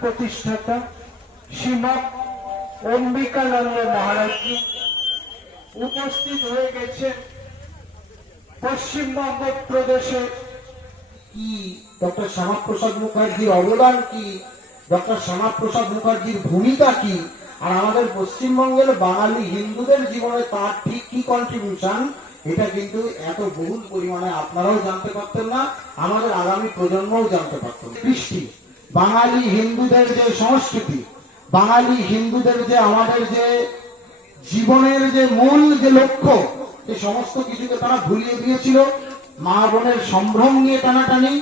প্রতিষ্ঠাতা শ্রীমৎ অম্বিকানন্দ মহারাজ উপস্থিত হয়ে গেছে। পশ্চিমবঙ্গ প্রদেশে কি ডক্টর শ্যামাপ্রসাদ মুখার্জির অবদান কি, ডক্টর শ্যামাপ্রসাদ মুখার্জির ভূমিকা কি, আর আমাদের পশ্চিমবঙ্গের বাঙালি হিন্দুদের জীবনে তার ঠিক কি কন্ট্রিবিউশন, এটা কিন্তু এত বহুল পরিমাণে আপনারাও জানতে পারতেন না, আমাদের আগামী প্রজন্মও জানতে পারত না। কৃষ্টি, বাঙালি হিন্দুদের যে সংস্কৃতি, বাঙালি হিন্দুদের যে আমাদের যে জীবনের যে মূল যে লক্ষ্য, এই সমস্ত কিছুকে তারা ভুলিয়ে দিয়েছিল। মা বোনের সম্ভ্রম নিয়ে টানাটানি,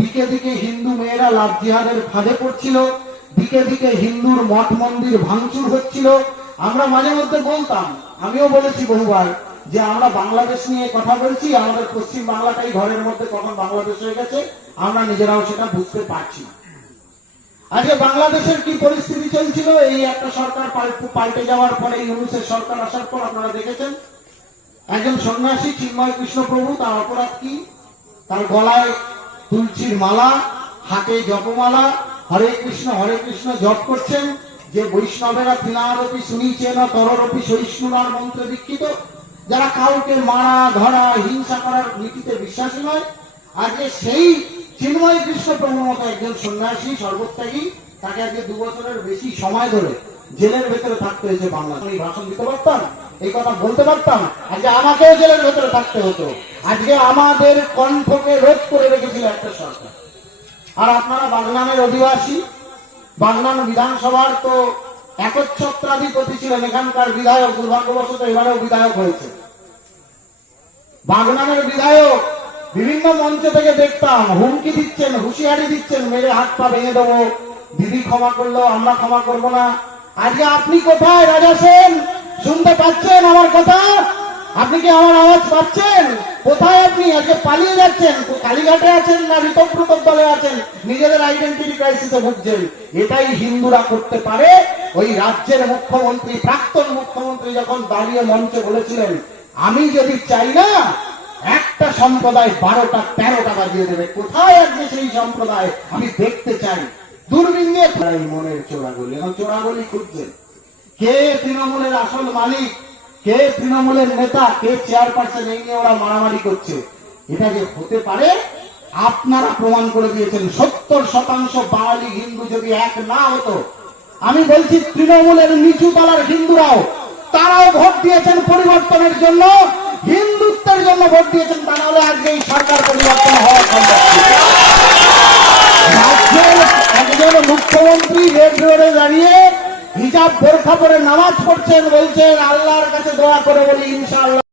দিকে দিকে হিন্দু মেয়েরা লাভ জিহাদের ফাঁদে পড়ছিল, দিকে দিকে হিন্দুর মঠ মন্দির ভাঙচুর হচ্ছিল। আমরা মাঝে মধ্যে বলতাম, আমিও বলেছি বহুবার, যে আমরা বাংলাদেশ নিয়ে কথা বলছি, আমাদের পশ্চিম বাংলাটাই ঘরের মধ্যে কখন বাংলাদেশ হয়ে গেছে আমরা নিজেরাও সেটা বুঝতে পারছি না। আজকে বাংলাদেশের কি পরিস্থিতি চলছিল, এই একটা সরকার পাল্টে যাওয়ার পরে, ইউনূসের সরকার আসার পর আপনারা দেখেছেন একজন সন্ন্যাসী চিন্ময় কৃষ্ণ প্রভু, তার অপরাধ কি? তার গলায় তুলসীর মালা, হাতে জপমালা, হরে কৃষ্ণ জপ করছেন। যে বৈষ্ণবেরা তিনারপি শুনিছেন তররপি সহিষ্ণুরার মন্ত্রে দীক্ষিত, যারা কাউকে মারা ধরা হিংসা করার নীতিতে বিশ্বাসী নয়, আজকে সেই চিন্ময় কৃষ্ণ প্রভুর মতো একজন সন্ন্যাসী সর্বত্যাগী, তাকে আজকে 2 বছরের বেশি সময় ধরে জেলের ভেতরে থাকতে হয়েছে। বাংলাদেশে ভাষণ দিতে পারতাম, এই কথা বলতে পারতাম, আজকে আমাকেও জেলের ভেতরে থাকতে হতো। আজকে আমাদের কণ্ঠকে রোধ করে রেখেছিল একটা সরকার। আর আপনারা বাগনানের অধিবাসী, বাগনান বিধানসভার তো একচ্ছত্রাধিপতি ছিলেন এখানকার বিধায়ক, দুর্ভাগ্যবশত এবারেও বিধায়ক হয়েছে। বাগনানের বিধায়ক বিভিন্ন মঞ্চ থেকে দেখতাম হুমকি দিচ্ছেন, হুঁশিয়ারি দিচ্ছেন, মেরে হাত পা ভেঙে দেবো, দিদি ক্ষমা করলো, আমরা ক্ষমা করবো না। আজকে আপনি কোথায় রাজা সেন? শুনতে পাচ্ছেন আমার কথা? আপনি কি আমার আওয়াজ পাচ্ছেন? কোথায় আপনি? আজকে পালিয়ে যাচ্ছেন, কালীঘাটে আছেন না ঋতব্রত দলে আছেন, নিজেদের আইডেন্টিটি ক্রাইসিসে ভুগছেন। এটাই হিন্দুরা করতে পারে। ওই রাজ্যের মুখ্যমন্ত্রী, প্রাক্তন মুখ্যমন্ত্রী যখন দাঁড়িয়ে মঞ্চে বলেছিলেন, আমি যদি চাই না একটা সম্প্রদায় 12টা 13টা বাজিয়ে দেবে, কোথায় আজকে সেই সম্প্রদায়? আমি দেখতে চাই। দূরবীন দিয়ে মনের চোরাগলি, এখন চোরাগলি খুঁজছেন। কে তৃণমূলের আসল মালিক, কে তৃণমূলের নেতা, কে চেয়ারপারসন, এই নিয়ে ওরা মারামারি করছে। এটা যে হতে পারে আপনারা প্রমাণ করে দিয়েছেন। 70% বাঙালি হিন্দু যদি এক না হতো, আমি বলছি তৃণমূলের নিচু তলার হিন্দুরাও, তারাও ভোট দিয়েছেন পরিবর্তনের জন্য, হিন্দুত্বের জন্য ভোট দিয়েছেন, তা নাহলে আজকে এই সরকার পরিবর্তন হওয়া সম্ভব। রাজ্যের একজন মুখ্যমন্ত্রী রেড রোডে দাঁড়িয়ে হিজাব বোরখা পরে নামাজ পড়ছেন, বলছেন আল্লাহর কাছে দোয়া করে বলি ইনশাআল্লাহ।